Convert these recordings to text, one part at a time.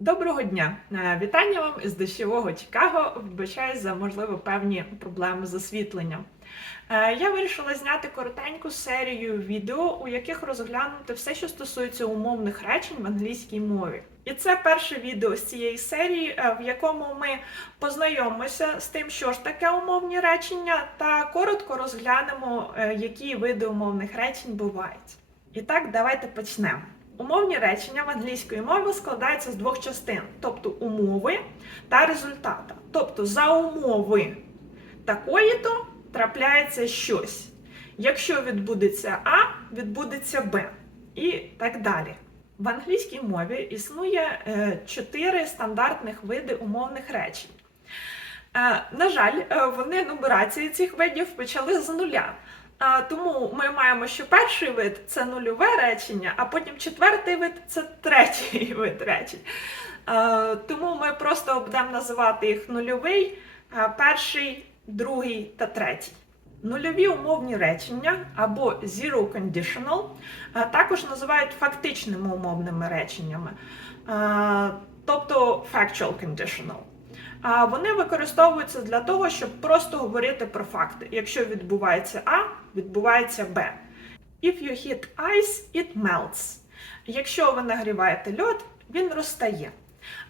Доброго дня! Е, Вітання вам із дощового Чикаго. Вибачаю за можливо певні проблеми з освітленням. Е, Я вирішила зняти коротеньку серію відео, у яких розглянути все, що стосується умовних речень в англійській мові. І це перше відео з цієї серії, е, в якому ми познайомимося з тим, що ж таке умовні речення, та коротко розглянемо, які види умовних речень бувають. І так, давайте почнемо. Умовні речення в англійської мови складаються з двох частин, тобто умови та результата. Тобто за умови такої-то трапляється щось. Якщо відбудеться А, відбудеться Б. І так далі. В англійській мові існує е, чотири стандартних види умовних речень. Е, на жаль, е, вони нумерації цих видів почали з нуля. Тому ми маємо, що перший вид це нульове речення, а потім четвертий вид це третій вид речень. Тому ми просто будемо називати їх нульовий, перший, другий та третій. Нульові умовні речення або zero conditional також називають фактичними умовними реченнями, тобто factual conditional. Вони використовуються для того, щоб просто говорити про факти. Якщо відбувається А, відбувається Б. If you hit ice, it melts. Якщо ви нагріваєте льод, він розтає.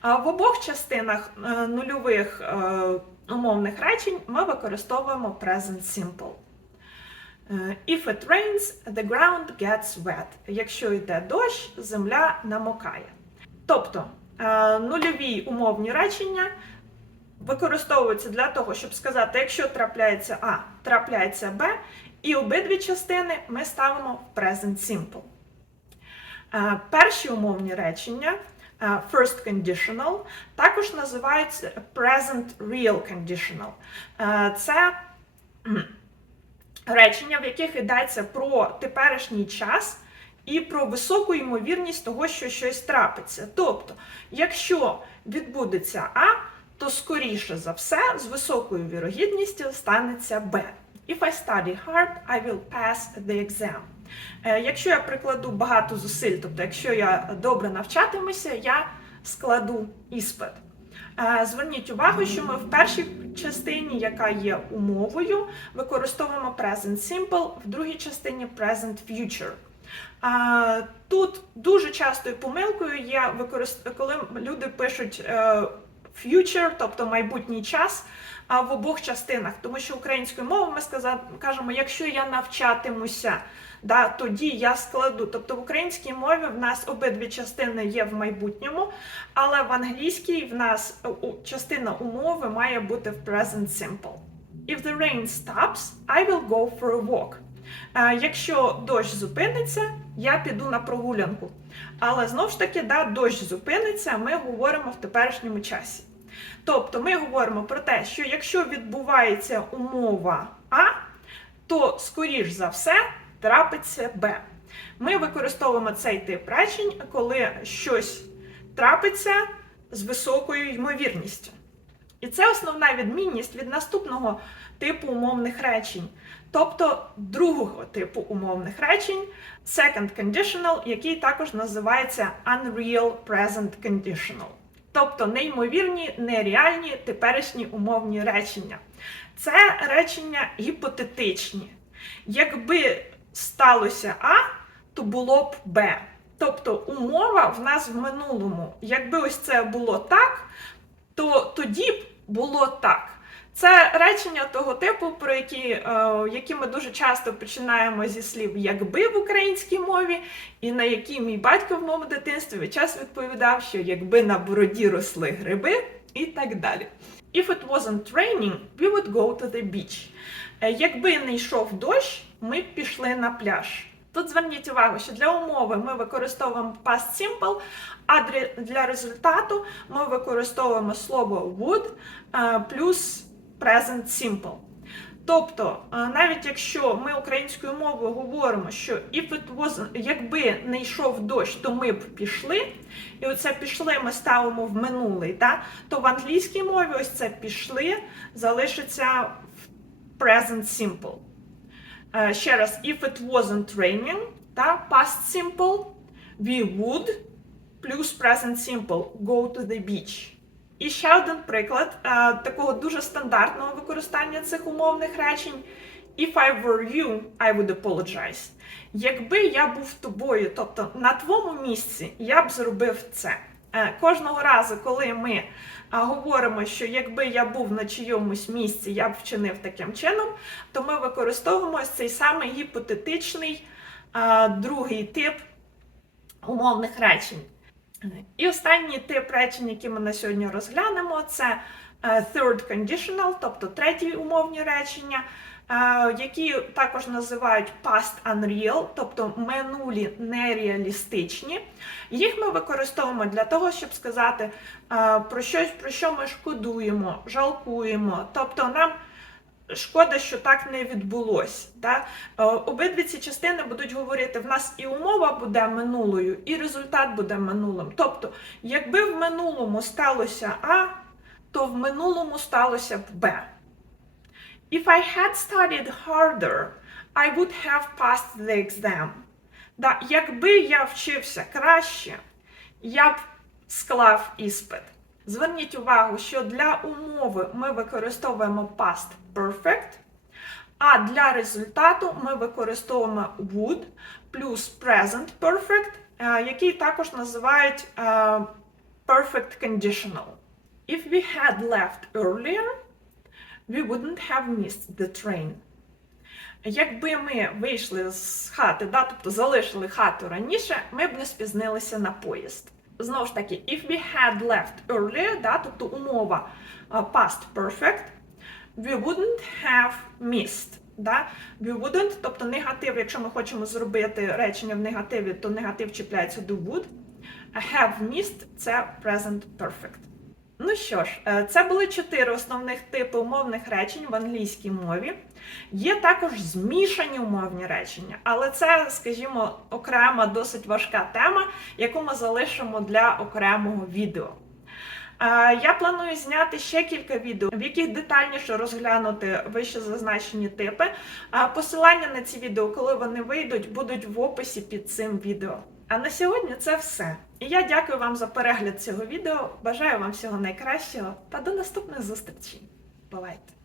А в обох частинах е, нульових е, умовних речень ми використовуємо present simple. Е, If it rains, the ground gets wet. Якщо йде дощ, земля намокає. Тобто нульові умовні речення використовуються для того, щоб сказати, якщо трапляється А, трапляється Б, і обидві частини ми ставимо в present simple. Е, Перші умовні речення е, first conditional також називаються present real conditional. Е, Це речення, в яких йдеться про теперішній час і про високу ймовірність того, що щось трапиться. Тобто, якщо відбудеться А, то скоріше за все з високою вірогідністю станеться Б. If I study hard, I will pass the exam. Е, Якщо я прикладу багато зусиль, тобто якщо я добре навчатимуся, я складу іспит. Е, Зверніть увагу, що ми в першій частині, яка є умовою, використовуємо present simple, в другій частині present future. Тут дуже частою помилкою є, коли люди пишуть е, future, тобто майбутній час, а в обох частинах, тому що українською мовою ми сказа- кажемо, якщо я навчатимуся, да, тоді я складу. Тобто в українській мові в нас обидві частини є в майбутньому, але в англійській в нас частина умови має бути в present simple. If the rain stops, I will go for a walk. Якщо дощ зупиниться, я піду на прогулянку. Але знову ж таки, да, дощ зупиниться, ми говоримо в теперішньому часі. Тобто ми говоримо про те, що якщо відбувається умова А, то скоріш за все трапиться Б. Ми використовуємо цей тип речень, коли щось трапиться з високою ймовірністю. І це основна відмінність від наступного типу умовних речень, тобто другого типу умовних речень second conditional, який також називається unreal present conditional. Тобто неймовірні, нереальні теперішні умовні речення. Це речення гіпотетичні. Якби сталося А, то було б Б. Тобто умова в нас в минулому. Якби ось це було так, то тоді б було так. Це речення того типу, про які, е, які ми дуже часто починаємо зі слів якби в українській мові, і на які мій батько в моєму дитинстві час відповідав, що якби на бороді росли гриби, і так далі. If it wasn't raining, we would go to the beach. Е, Якби не йшов дощ, ми б пішли на пляж. Тут зверніть увагу, що для умови ми використовуємо past simple, а для результату ми використовуємо слово would е, плюс present simple. Тобто, е, навіть якщо ми українською мовою говоримо, що if it was, якби не йшов дощ, то ми б пішли, і оце пішли ми ставимо в минулий, да? то в англійській мові ось це пішли залишиться в present simple. Е, Ще раз, if it wasn't raining, та past simple, we would плюс present simple go to the beach. І ще один приклад е, такого дуже стандартного використання цих умовних речень. If I were you, I would apologize. Якби я був тобою, тобто на твоєму місці, я б зробив це. Е, Кожного разу, коли ми е, говоримо, що якби я був на чийомусь місці, я б вчинив таким чином, то ми використовуємо цей самий гіпотетичний другий тип умовних речень. І останній тип речень, які ми на сьогодні розглянемо, це е, third conditional, тобто треті умовні речення, е, які також називають past unreal, тобто минулі нереалістичні. Їх ми використовуємо для того, щоб сказати е, про щось, про що ми шкодуємо, жалкуємо. Тобто нам шкода, що так не відбулось. Да? Е, Обидві ці частини будуть говорити: в нас і умова буде минулою, і результат буде минулим. Тобто, якби в минулому сталося А, то в минулому сталося б Б. If I had studied harder, I would have passed the exam. Да, якби я вчився краще, я б склав іспит. Зверніть увагу, що для умови ми використовуємо past perfect, а для результату ми використовуємо would плюс present perfect, е, який також називають е, perfect conditional. If we had left earlier, we wouldn't have missed the train. Якби ми вийшли з хати, да, тобто залишили хату раніше, ми б не спізнилися на поїзд. Знову ж таки, if we had left earlier, да, тобто умова past perfect, we wouldn't have missed. Да? We wouldn't, тобто негатив, якщо ми хочемо зробити речення в негативі, то негатив чіпляється до would. Have missed це present perfect. Ну що ж, е, це були чотири основних типи умовних речень в англійській мові. Є також змішані умовні речення, але це, скажімо, окрема досить важка тема, яку ми залишимо для окремого відео. Е, Я планую зняти ще кілька відео, в яких детальніше розглянути вище зазначені типи. Посилання на ці відео, коли вони вийдуть, будуть в описі під цим відео. А на сьогодні це все. І я дякую вам за перегляд цього відео. Бажаю вам всього найкращого та до наступних зустрічей. Бувайте!